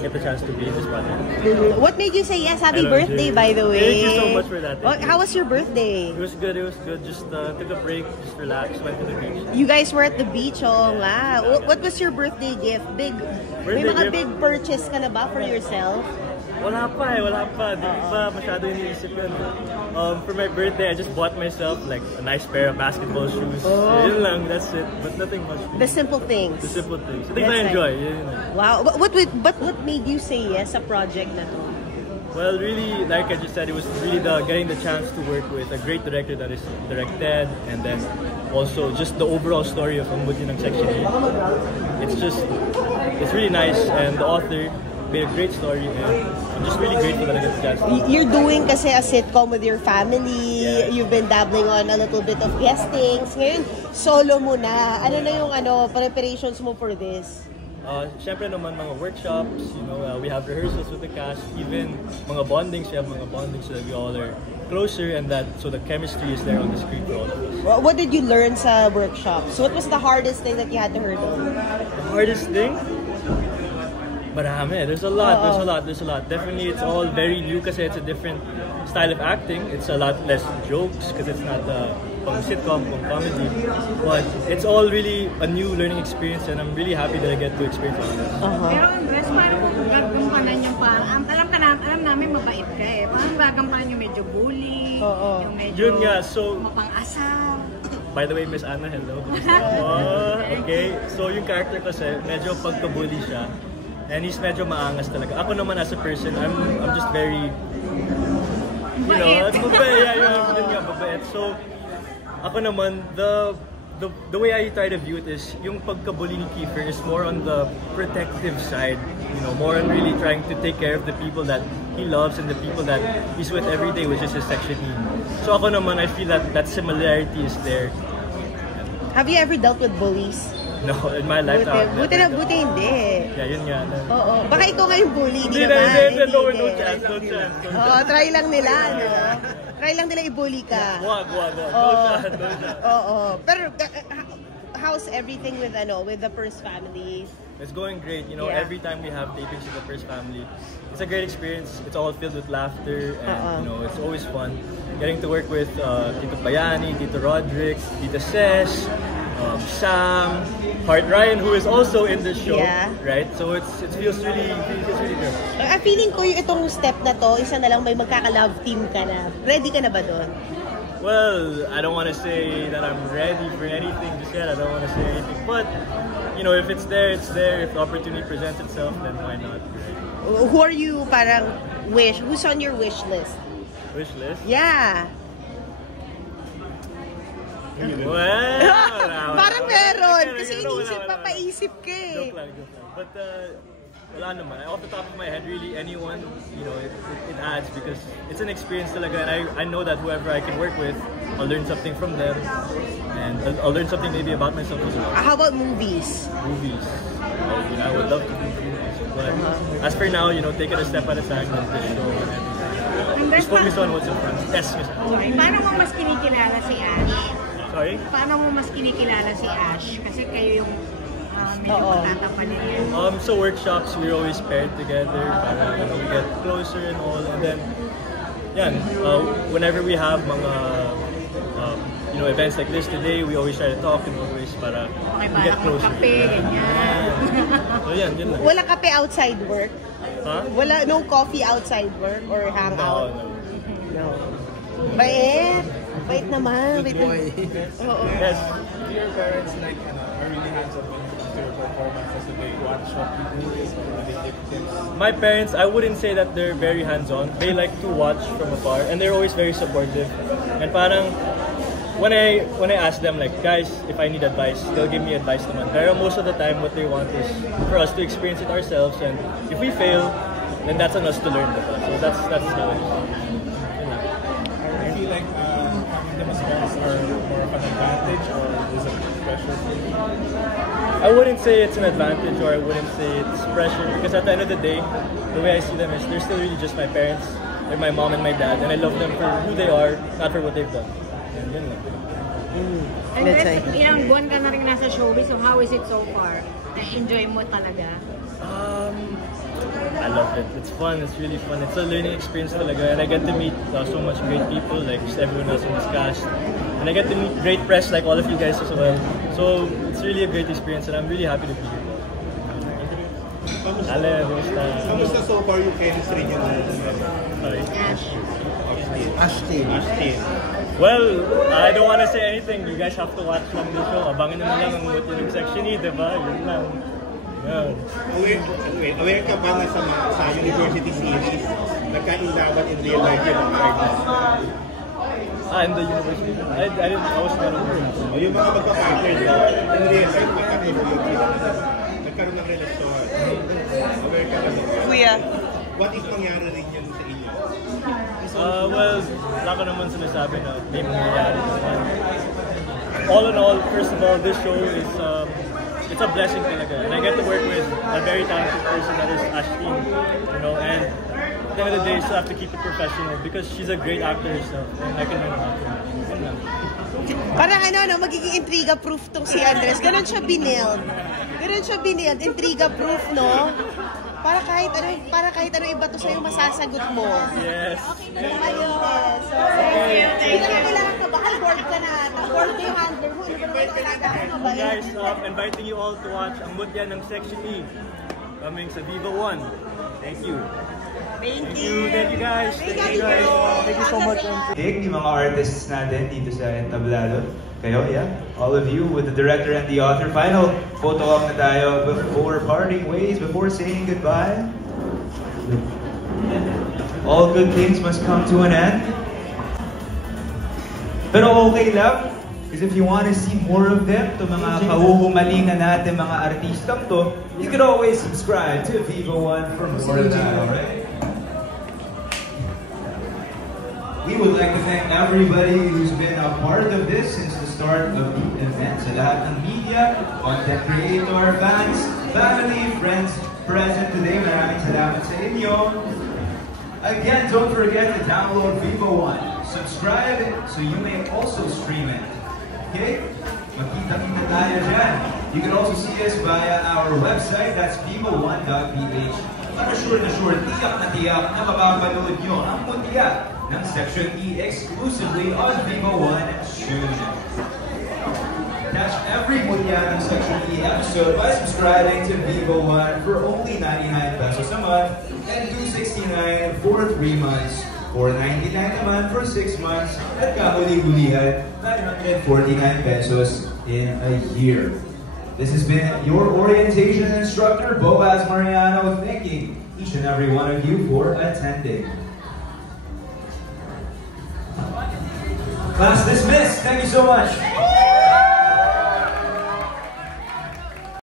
get the chance to be in this project. What made you say yes? Happy birthday, by the way. Thank you so much for that. How was your birthday? It was good. It was good. Just took a break, just relaxed, went to the beach. You guys were at the beach, What was your birthday gift? May mga big purchase ka na ba for yourself? Wala pa. Di pa masyado iniisip yun. For my birthday, I just bought myself like a nice pair of basketball shoes. Yun lang, that's it. But nothing much. The simple things. The simple things. Things I enjoy. Wow. But what made you say yes sa project na to? Well, really, like I just said, it was really getting the chance to work with a great director that is directed, and then also just the overall story of Ang Buti ng Section 8. It's really nice, and the author made a great story, and I'm just really grateful that I get the chance. You're doing kasi a sitcom with your family. Yeah. You've been dabbling on a little bit of guestings. Ngayon, solo mo na. Ano na yung preparations mo for this? Siyempre naman mga workshops, we have rehearsals with the cast, even mga bondings, we have mga bondings so that we all are closer and that so the chemistry is there on the screen for all of us. What did you learn sa workshops? What was the hardest thing that you had to hurdle? The hardest thing? Marami. There's a lot. Definitely, it's all very new kasi it's a different style of acting. It's a lot less jokes because it's not pang sitcom, pang comedy. But it's all really a new learning experience, and I'm really happy that I get to experience all this. Pero Andres, paano kung gagampanan yung parang, alam namin mabait ka eh. Paano gagampanan yung medyo bully, yung medyo Yun nga, so mapang-asar? by the way, Miss Anna, hello. Okay. So yung character kasi medyo pagka-bully siya. And he's medyo maangas talaga. Ako naman as a person, I'm just very, mabait. So, ako naman, the way I try to view it is, yung pagka-bully ni Kiefer is more on the protective side. More on really trying to take care of the people that he loves and the people that he's with every day, which is his Section 8. So ako naman, I feel that similarity is there. Have you ever dealt with bullies? No, in my life. Buti hindi. Yeah, yun nga. Oo. Baka ikaw nga yung bully, hindi naman. No chance. Try lang nila, no? Try lang nila i-bully ka. Wag. No chance. Oo. Pero, how's everything with the First Family? It's going great. Every time we have tapings with the First Family, it's a great experience. It's all filled with laughter, and it's always fun. Getting to work with Tito Bayani, Tito Rodrick, Tita Sesh, Sam, Hart Ryan, who is also in the show, right? So it feels really good. Feeling ko yung itong step na to, isa na lang may magkaka-love team ka na. Ready ka na ba doon? Well, I don't want to say that I'm ready for anything just yet. I don't want to say anything, but if it's there, it's there. If the opportunity presents itself, then why not? Right? Who are you who's on your wish list? Wish list? Yeah. Well, parang meron. Kasi papaisip ka eh. Joke lang. But, wala naman. Off the top of my head, really, anyone, it adds because it's an experience talaga. And I know that whoever I can work with, I'll learn something from them. And I'll learn something maybe about myself as well. How about movies? Movies. I would love to do movies. But as for now, take it a step at a time with the show and everything. Just focus on what's in front. Yes, Miss. Sorry, paano mo mas kinikilala si Ash? Sorry? Paano mo mas kinikilala si Ash? Kasi kayo yung medyo patatapanin niya. So workshops, we're always paired together para we get closer and all. And then, whenever we have mga events like this today, we always try to talk and always para we get closer. Kape, ganyan. So yun lang. Wala kape outside work? Huh? No coffee outside work or hangout? No. Bait naman. Good boy. Yes. Do your parents are really hands-on into your performances? Do they watch what you do? Or they give tips? My parents, I wouldn't say that they're very hands-on. They like to watch from afar, and they're always very supportive. And parang when I ask them guys, if I need advice, they'll give me advice naman. Pero most of the time, what they want is for us to experience it ourselves, and if we fail, then that's on us to learn. So that's how it is. I feel like having them as parents are more of an advantage, or is it pressure for you? I wouldn't say it's an advantage, or I wouldn't say it's pressure, because at the end of the day, the way I see them is they're still really just my parents. They're my mom and my dad, and I love them for who they are, not for what they've done. And yun lang. And ilang buwan ka na rin nasa showbiz, so how is it so far? Na-enjoy mo talaga? love it. It's fun, it's really fun. It's a learning experience talaga, and I get to meet so much great people, like just everyone else in this cast. And I get to meet great press like all of you guys as well. So it's really a great experience, and I'm really happy to be here. Kamusta so far yung chemistry niyo na? Sorry. Ashtin. Well, I don't want to say anything. You guys have to watch lang the show. Abangan nyo na lang ang buti ng section E, diba? Yun lang. Yeah. Aware ka ba na sa University series, nagkaindawan in real life yung mga artists? In the university? I was not aware. Yung mga magpa-partners in real life, nagkaroon ng relasyon. Aware ka ba na? Kuya. What if nangyari rin yun sa inyo? Well, wala ko naman sinasabi na may mangyayari naman. All in all, first of all, this show is it's a blessing talaga. And I get to work with a very talented person that is Ashtin, you know, and at the end of the day, you still have to keep it professional because she's a great actor herself and I can learn a lot from her. Parang magiging intriga-proof tong si Andres. Ganon siya binild. Intriga-proof, no? Para kahit ano iba to sa'yo, masasagot mo. Yes. Okay na naman yun. So, hindi na kailangan ka ba? Board ka na. Board ka yung handler mo. Ano ba naman ito? Guys, inviting you all to watch ang mutya ng Section E coming sa Viva 1. Thank you. Thank you guys. Thank you so much. Yung mga artists natin dito sa Entablado. Kayo, yeah, all of you with the director and the author. Final photo op na tayo before parting ways, before saying goodbye. All good things must come to an end. Pero okay lang, because if you want to see more of them, to mga kahuhumalingan natin, mga artistang to, you can always subscribe to Viva One for more of that, alright? We would like to thank everybody who's been a part of this since the start of the event. Sa lahat ng media, content creator, fans, family, friends present today, maraming salamat sa inyo. Again, don't forget to download Viva One. Subscribe so you may also stream it. Okay? Magkita-kita tayo dyan. You can also see us via our website, that's viva1.ph. Para sure na tiyak na mapapanood nyo ang mutya ng Section E exclusively on Viva One soon. Catch every mutya ng Section E episode by subscribing to Viva One for only 99 pesos a month and 269 for 3 months, 499 naman for 6 months, at kahuli-hulihan 949 pesos in a year. This has been your orientation instructor, Boaz Mariano, thanking each and every one of you for attending. Class dismissed. Thank you so much.